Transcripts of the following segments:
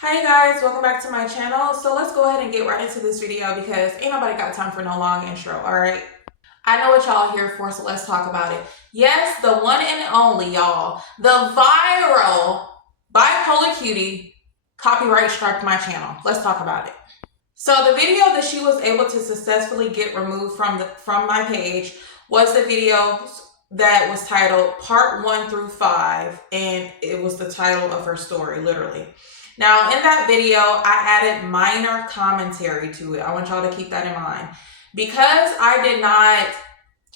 Hi guys, welcome back to my channel. So let's go ahead and get right into this video because ain't nobody got time for no long intro, alright? I know what y'all here for, so let's talk about it. Yes, the one and only, y'all. The viral Bipolar Cutie copyright struck my channel. Let's talk about it. So the video that she was able to successfully get removed from my page was the video that was titled Part 1 through 5, and it was the title of her story, literally. Now, in that video, I added minor commentary to it. I want y'all to keep that in mind. Because I did not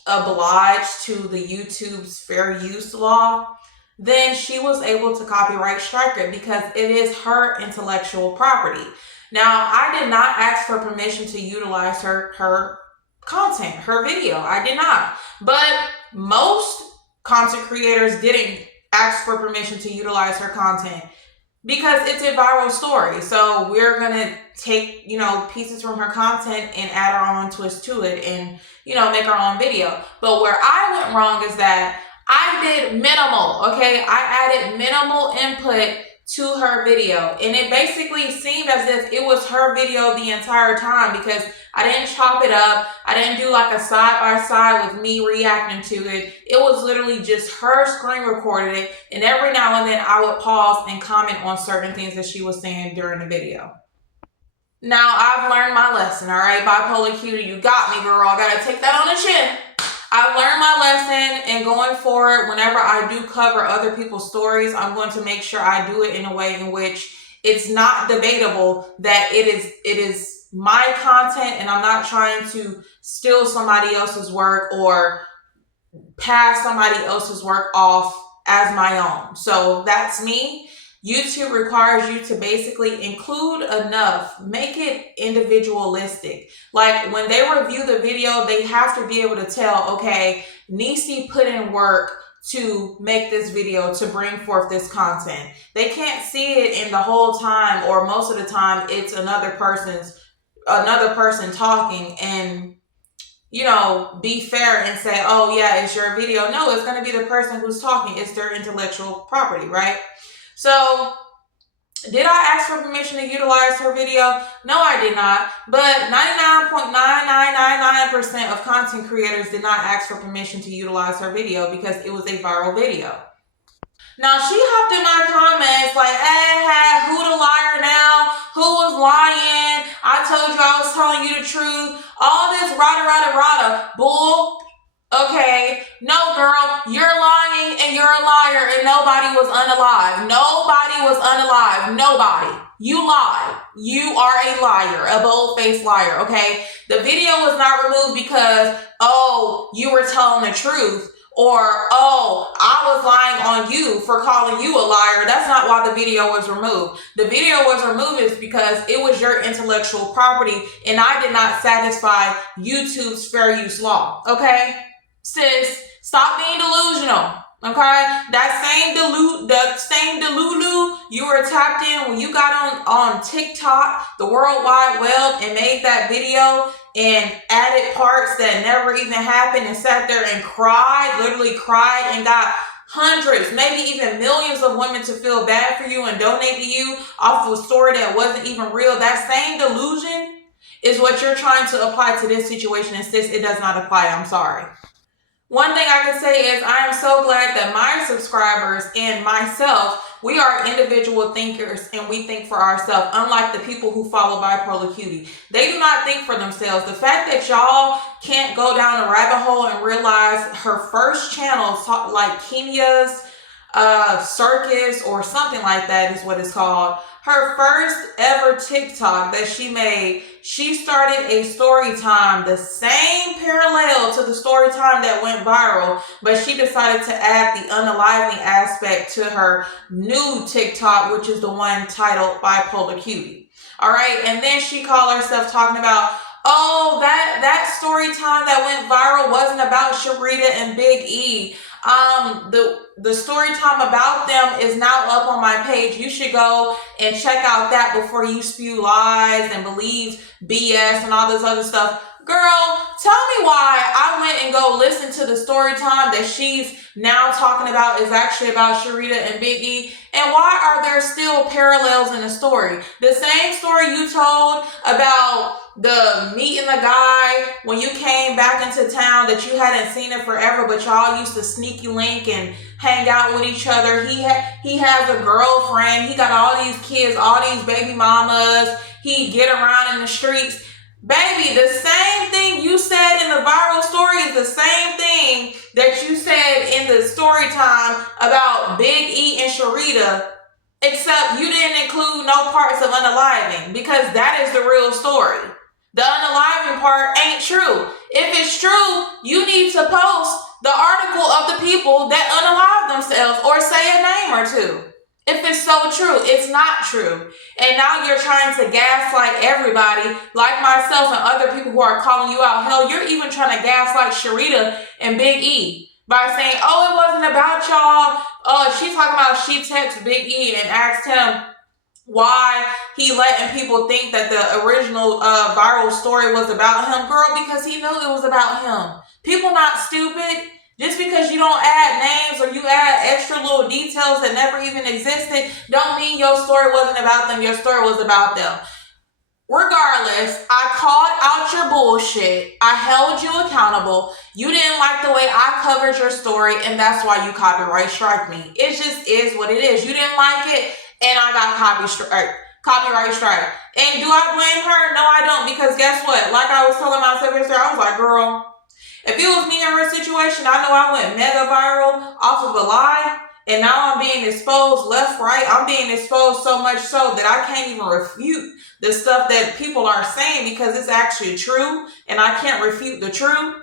oblige to the YouTube's fair use law, then she was able to copyright strike it because it is her intellectual property. Now, I did not ask for permission to utilize her content, her video. I did not. But most content creators didn't ask for permission to utilize her content because it's a viral story. So we're going to take, pieces from her content and add our own twist to it and, make our own video. But where I went wrong is that I did minimal, okay? I added minimal input to her video. And it basically seemed as if it was her video the entire time because I didn't chop it up. I didn't do like a side-by-side with me reacting to it. It was literally just her screen recorded it. And every now and then I would pause and comment on certain things that she was saying during the video. Now, I've learned my lesson, all right? Bipolar Cutie, you got me, girl. I got to take that on the chin. I've learned my lesson, and going forward, whenever I do cover other people's stories, I'm going to make sure I do it in a way in which it's not debatable that it is my content, and I'm not trying to steal somebody else's work or pass somebody else's work off as my own. So that's me. YouTube requires you to basically include enough, make it individualistic. Like when they review the video, they have to be able to tell, okay, Niecy put in work to make this video, to bring forth this content. They can't see it in the whole time, or most of the time it's another person talking and be fair and say, oh yeah, it's your video. No, it's going to be the person who's talking. It's their intellectual property, right? So, did I ask for permission to utilize her video? No, I did not. But 99.9999% of content creators did not ask for permission to utilize her video because it was a viral video. Now, she hopped in my comments like, hey, who the liar now? Who was lying? I told you I was telling you the truth. All this rada bull. Okay, no girl, you're lying and you're a liar and nobody was unalive. Nobody was unalive. Nobody. You lied. You are a liar, a bold-faced liar, okay? The video was not removed because, oh, you were telling the truth, or, oh, I was lying on you for calling you a liar. That's not why the video was removed. The video was removed is because it was your intellectual property and I did not satisfy YouTube's fair use law, okay? Sis, stop being delusional, okay? That same delulu you were tapped in when you got on TikTok, the World Wide Web, and made that video and added parts that never even happened and sat there and cried, literally cried, and got hundreds, maybe even millions of women to feel bad for you and donate to you off of a story that wasn't even real. That same delusion is what you're trying to apply to this situation, and sis, it does not apply. I'm sorry. One thing I can say is I am so glad that my subscribers and myself, we are individual thinkers and we think for ourselves, unlike the people who follow Bipolar Cutie. They do not think for themselves. The fact that y'all can't go down a rabbit hole and realize her first channel, like Kenya's Circus or something like that is what it's called. Her first ever TikTok that she made, she started a story time, the same parallel to the story time that went viral, but she decided to add the unaliving aspect to her new TikTok, which is the one titled Bipolar Cutie. All right, and then she called herself talking about, oh, that story time that went viral wasn't about Sharita and Big E. The story time about them is now up on my page. You should go and check out that before you spew lies and believe BS and all this other stuff. Girl, tell me why I went and go listen to the story time that she's now talking about is actually about Sharita and Big E. And why are there still parallels in the story? The same story you told about the meeting the guy when you came back into town that you hadn't seen it forever, but y'all used to sneaky link and hang out with each other. He has a girlfriend. He got all these kids, all these baby mamas. He get around in the streets. Baby, the same thing you said in the viral story is the same thing that you said in the story time about Big E and Sharita, except you didn't include no parts of unaliving because that is the real story. The unaliving part ain't true. If it's true, you need to post the article of the people that unalive themselves or say a name or two. If it's so true, it's not true. And now you're trying to gaslight everybody, like myself and other people who are calling you out. Hell, you're even trying to gaslight Sharita and Big E by saying, oh, it wasn't about y'all. She's talking about she texted Big E and asked him why he letting people think that the original viral story was about him. Girl, because he knew it was about him. People not stupid. Just because you don't add names or you add extra little details that never even existed, don't mean your story wasn't about them. Your story was about them. Regardless, I called out your bullshit. I held you accountable. You didn't like the way I covered your story, and that's why you copyright strike me. It just is what it is. You didn't like it, and I got copyright strike. And do I blame her? No, I don't, because guess what? Like I was telling myself yesterday, I was like, girl, if it was me in her situation, I know I went mega viral off of a lie, and now I'm being exposed left, right. I'm being exposed so much so that I can't even refute the stuff that people are saying because it's actually true, and I can't refute the truth.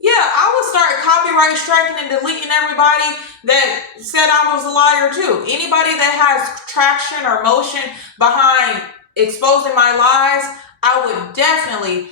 Yeah, I would start copyright striking and deleting everybody that said I was a liar too. Anybody that has traction or motion behind exposing my lies, I would definitely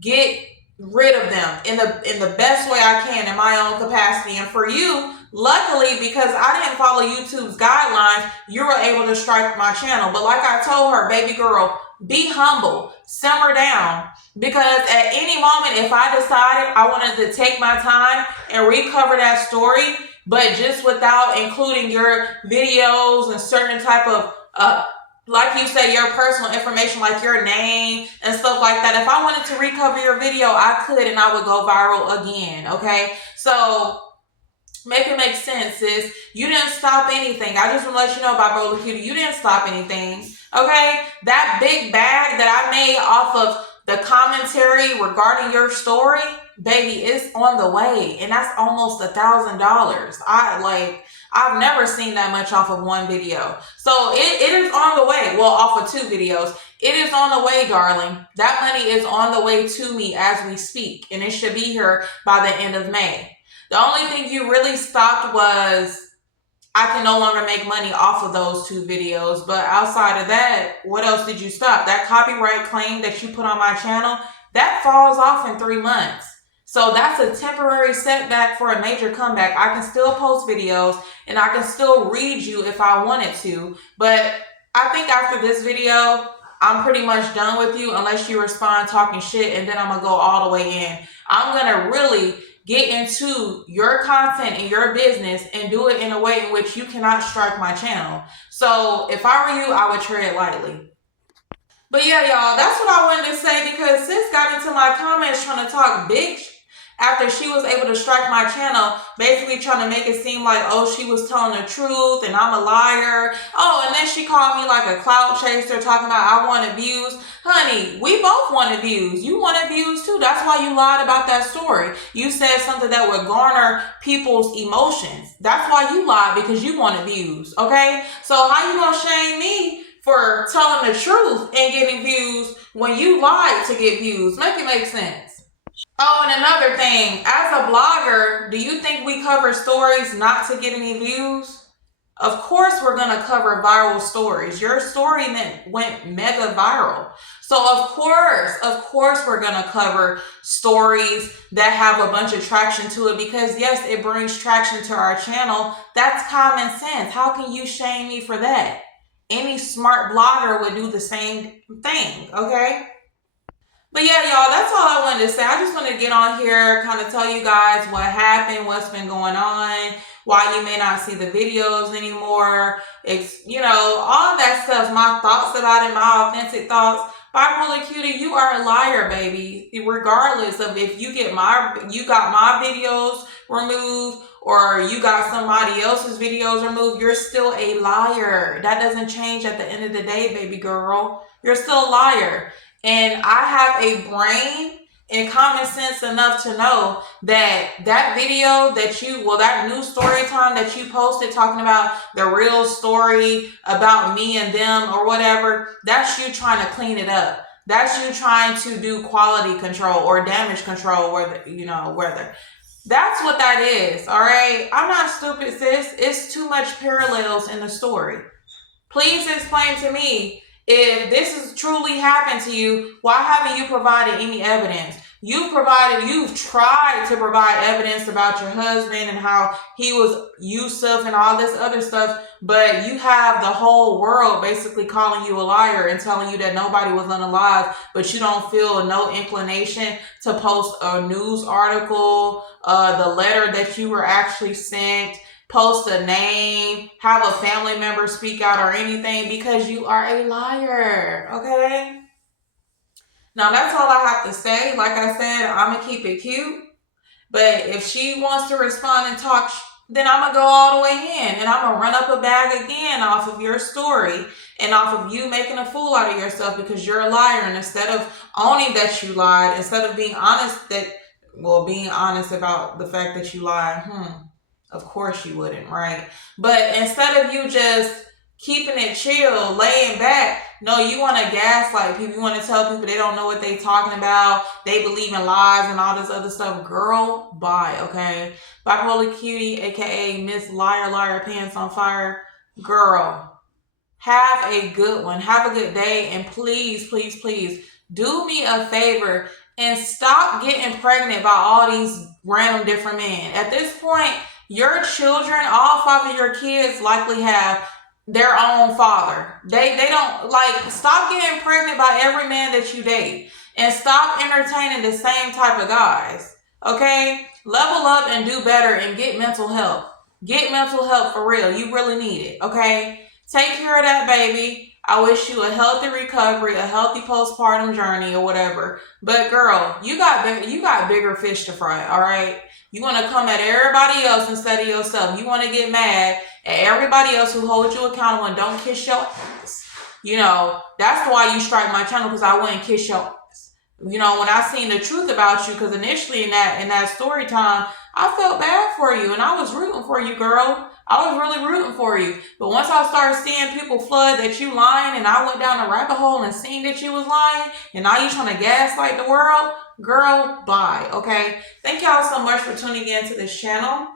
get rid of them in the best way I can in my own capacity. And for you, luckily, because I didn't follow YouTube's guidelines, you were able to strike my channel. But like I told her, baby girl, be humble, simmer down, because at any moment, if I decided I wanted to take my time and recover that story, but just without including your videos and certain type of like you say, your personal information, like your name and stuff like that. If I wanted to recover your video, I could, and I would go viral again, okay? So make it make sense, sis. You didn't stop anything. I just want to let you know about Bipolar Cutie. You didn't stop anything, okay? That big bag that I made off of the commentary regarding your story, baby, it's on the way, and that's almost $1,000. I've never seen that much off of one video. So it is on the way. Well, off of two videos. It is on the way, darling. That money is on the way to me as we speak, and it should be here by the end of May. The only thing you really stopped was I can no longer make money off of those two videos. But outside of that, what else did you stop? That copyright claim that you put on my channel, that falls off in 3 months. So that's a temporary setback for a major comeback. I can still post videos and I can still read you if I wanted to. But I think after this video, I'm pretty much done with you unless you respond talking shit, and then I'm going to go all the way in. I'm going to really get into your content and your business and do it in a way in which you cannot strike my channel. So if I were you, I would tread lightly. But yeah, y'all, that's what I wanted to say, because sis got into my comments trying to talk big after she was able to strike my channel, basically trying to make it seem like, oh, she was telling the truth and I'm a liar. Oh, and then she called me like a clout chaser, talking about I wanted views. Honey, we both wanted views. You wanted views too. That's why you lied about that story. You said something that would garner people's emotions. That's why you lied, because you wanted views, okay? So how you gonna shame me for telling the truth and getting views when you lied to get views? Make it make sense. Oh, and another thing, as a blogger, do you think we cover stories not to get any views? Of course we're going to cover viral stories. Your story went mega viral. So of course we're going to cover stories that have a bunch of traction to it, because yes, it brings traction to our channel. That's common sense. How can you shame me for that? Any smart blogger would do the same thing, okay? But yeah, y'all, that's all I wanted to say. I just want to get on here, kind of tell you guys what happened, what's been going on, why you may not see the videos anymore. It's, all of that stuff, my thoughts about it, my authentic thoughts. Bipolar Cutie, you are a liar, baby. Regardless of if you got my videos removed or you got somebody else's videos removed, you're still a liar. That doesn't change at the end of the day, baby girl. You're still a liar. And I have a brain and common sense enough to know that video that news story time that you posted talking about the real story about me and them or whatever, that's you trying to clean it up. That's you trying to do quality control or damage control, whether that's what that is. All right. I'm not stupid, sis. It's too much parallels in the story. Please explain to me, if this has truly happened to you, why haven't you provided any evidence? You've tried to provide evidence about your husband and how he was Yusuf and all this other stuff, but you have the whole world basically calling you a liar and telling you that nobody was unalive, but you don't feel no inclination to post a news article, the letter that you were actually sent, post a name, have a family member speak out or anything, because you are a liar, okay? Now, that's all I have to say. Like I said, I'm going to keep it cute. But if she wants to respond and talk, then I'm going to go all the way in. And I'm going to run up a bag again off of your story and off of you making a fool out of yourself because you're a liar. And instead of owning that you lied, instead of being honest about the fact that you lied, of course you wouldn't, right? But instead of you just keeping it chill, laying back, no, you want to gaslight people. You want to tell people they don't know what they talking about. They believe in lies and all this other stuff. Girl, bye, okay? Bipolar Cutie, a.k.a. Miss Liar, Liar, Pants on Fire. Girl, have a good one. Have a good day. And please, please, please, do me a favor and stop getting pregnant by all these random different men. At this point, your children, all 5 of your kids likely have their own father. They don't, stop getting pregnant by every man that you date and stop entertaining the same type of guys. Okay? Level up and do better and get mental health. Get mental health for real. You really need it. Okay? Take care of that baby. I wish you a healthy recovery, a healthy postpartum journey or whatever. But girl, you got bigger fish to fry, all right? You want to come at everybody else instead of yourself. You want to get mad at everybody else who holds you accountable and don't kiss your ass. That's why you strike my channel, because I wouldn't kiss your ass. When I seen the truth about you, because initially in that story time, I felt bad for you and I was rooting for you, girl. I was really rooting for you. But once I started seeing people flood that you lying, and I went down a rabbit hole and seen that you was lying, and now you trying to gaslight the world, girl, bye, okay? Thank y'all so much for tuning in to this channel.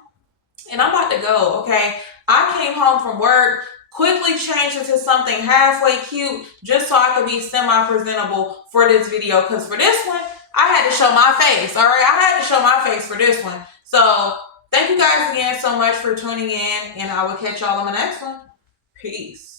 And I'm about to go, okay? I came home from work, quickly changed into something halfway cute just so I could be semi-presentable for this video. Because for this one, I had to show my face, all right? I had to show my face for this one. So thank you guys again so much for tuning in, and I will catch y'all on the next one. Peace.